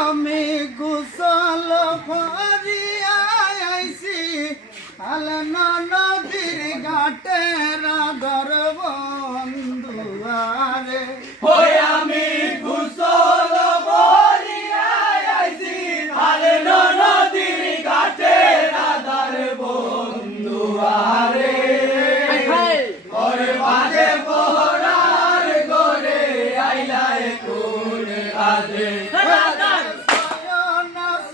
আমি গোসল করিয়া আইছি আলনা নদীর ঘাটে রাধর বন্ধুয়ারে আমি গোসল করিয়া আইছি আলনা নদীর ঘাটে রাধার বন্ধুয়ারে বাদে পোহরার গোরে আইলাই কোন কাজে আমি গোসল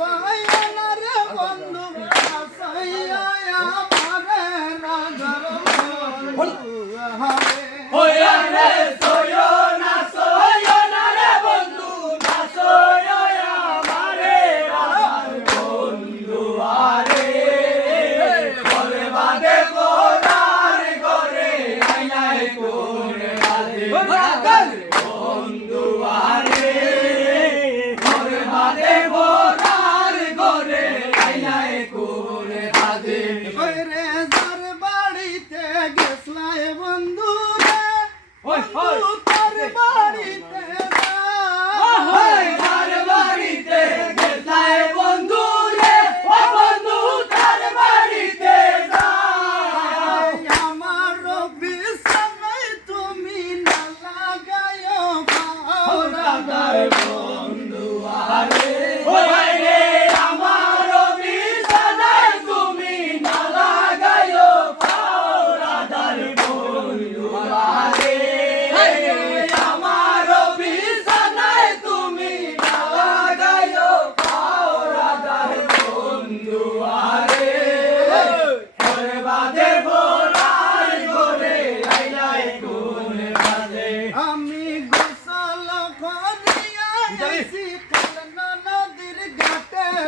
করিয়া আইছি আলনা নদীর ঘাটে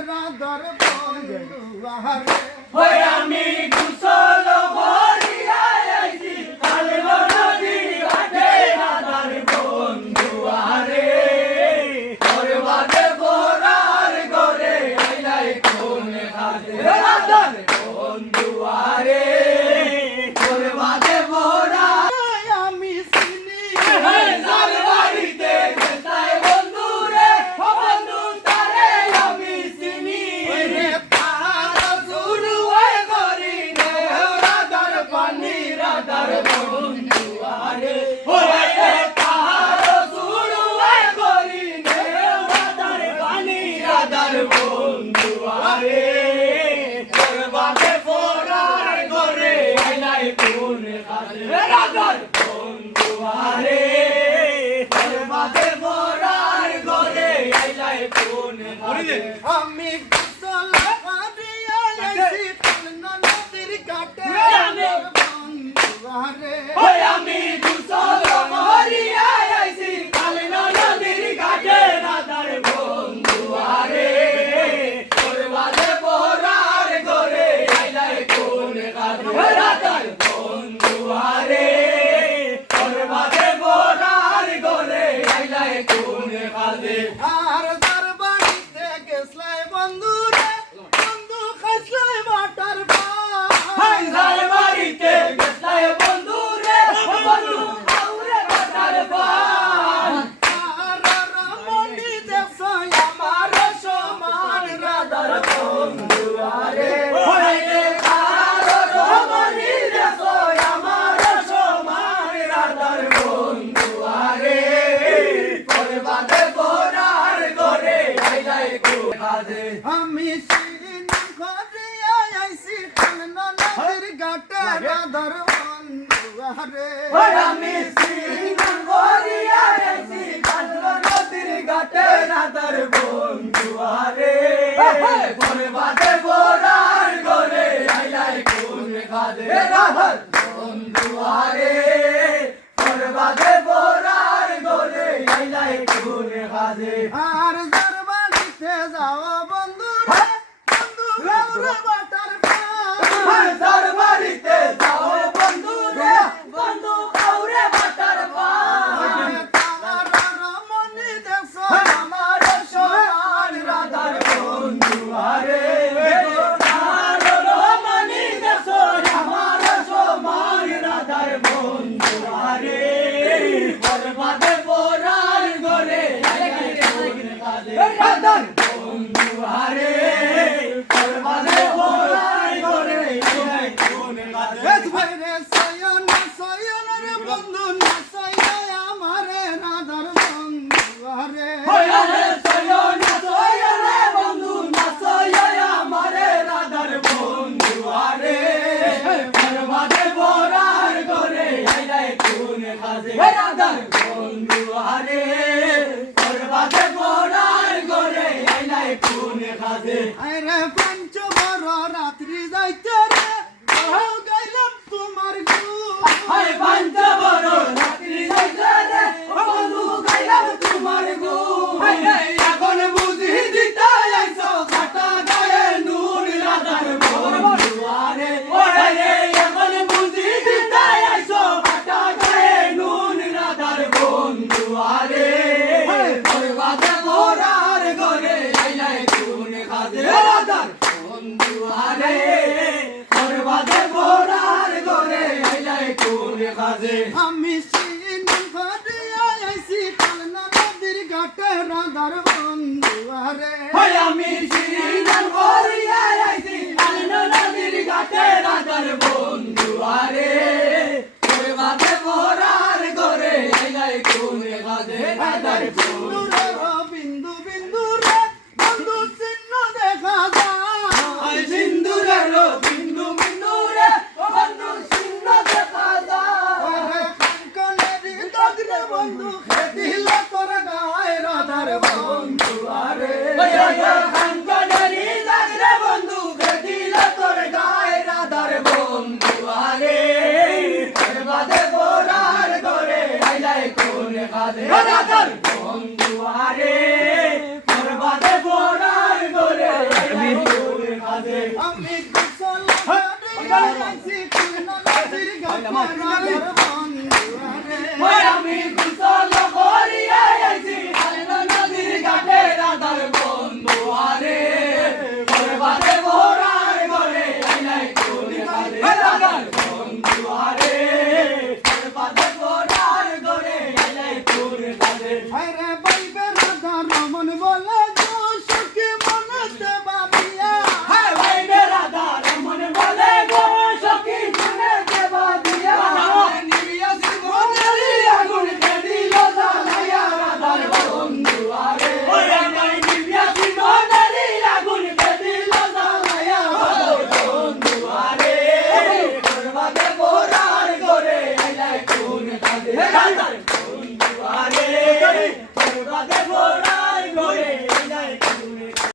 রাধর বন্ধুয়ারে আমি গোসল করিয়া আইছি আলনা নদীর ঘাটে রাধার বন্ধুয়ারে বাদে পোহরার গোরে আইলাই কোন কাজে রাধার বন্ধুয়ারে বাদে পোহরা আমি গোসল করিয়া আইছি আলনা নদীর ঘাটে রাধর বন্ধুয়ারে আমি গোসল করিয়া আইছি আলনা নদীর ঘাটে রাধার বন্ধুয়ারে বাদে পোহরার গোরে আইলাই কোন কাজে রাধার বন্ধুয়ারে বাদে পোহরার গোরে আইলাই কোন কাজে আর যার বাড়িতে গেছলাই বন্ধুরে বন্ধু খাইছলাই বাটার পান যার বাড়িতে গেছলাই বন্ধুরে বন্ধু খাউরে বাটার পান আর রমণী দেশই আমার সমান রাধার বন্ধুয়ারে রমণী দেশই আমার সমান রাধার বন্ধুয়ারে বাদে পোহরার গোরে আইলাই কোন কাজে আমি সিন করিয়া আইছি আলনা নদীর ঘাটে রাধর বন্ধুয়ারে আমি সিনান করিয়া আইছি আলনা নদীর ঘাটে রাধার বন্ধুয়ারে বাদে পোহরার গোরে আইলাই কোন কাজে রাধার বন্ধুয়ারে বাদে পোহরার গোরে আইলাই কোন কাজে আর যার বাড়িতে যাওয়া বন্ধুরে বন্ধু খাউরে বাটার পান যার বাড়িতে যাও বন্ধুরে বন্ধু খাউরে বাটার পান তার রাধার বন্ধু আরে পরবাদে ভোরার ঘরে আইলাই কোন কাজে রে সয়ন সয়ন রে বন্ধু না সয় আমারে রাধার বন্ধু আরে হইরে সয়ন সয়নে বন্ধু নাচয় আমারে রাধার বন্ধু আরে পরবাদে ভোরার ঘরে আইলাই কোন কাজে রাধার বন্ধু আরে পরবাদে ভোরার ঘরে আইলাই কোন কাজে আরে পঞ্চ বড় রাত্রি যাইতে রে গাইলাম তোমার গুণ হায় পাঞ্চ বড় রাত্রি যাইতে রে বন্ধু গাইলাম তোমার গুণ এখন বুঝি দিতে আইছো খাটা গায়ে নুন রাধার বন্ধু আরে ওরে এখন বুঝি দিতে আইছো খাটা গায়ে নুন রাধার বন্ধু আরে পরবাদে ভোরার ঘরে আইলাই কোন কাজে রাধার বন্ধু আরে পরবাদে ভোরার ঘরে আইলাই কোন কাজে আমি সিন করে আইছি কালনা নদীর ঘাটে রাধার বন্ধু আরে হয় আমি শ্রীনাথ করিয়া আইছি আলনা নদীর ঘাটে রাধার বন্ধু আরে পরবাদে ভোরার ঘরে আইলাই কোন কাজে রাধার বন্ধু বিন্দু বিন্দু রে বন্ধু চিহ্ন দেখা যায় সিন্দুরের বিন্দু বিন্দু রে বন্ধু সিংহ দেখা যায় কাঙ্কনের দগ্রে বন্ধু খেদিল তোর গায় রাধার বন্ধু আরে কাঙ্কনারি লাগরে বন্ধু দিল তোর গায়ে রাধার বন্ধু আরে পরবাদে ভোরার ঘরে আইলাই কোন কাজে রাধার বন্ধু আরে পরবাদে ভোরার ঘরে আইলাই কোন কাজে আমি কুশল আইছি কালনা নদীর ঘাটে রাধার বন্ধু আরে ওই আমি কুশল করিয়া আইছি আলনা নদীর ঘাটে রাধার বন্ধু আরে পরবাদে ভোরার ঘরে আইলাই কোন কাজে রাধার বন্ধু আরে পরবাদে ভোরার ঘরে আইলাই কোন কাজে আরে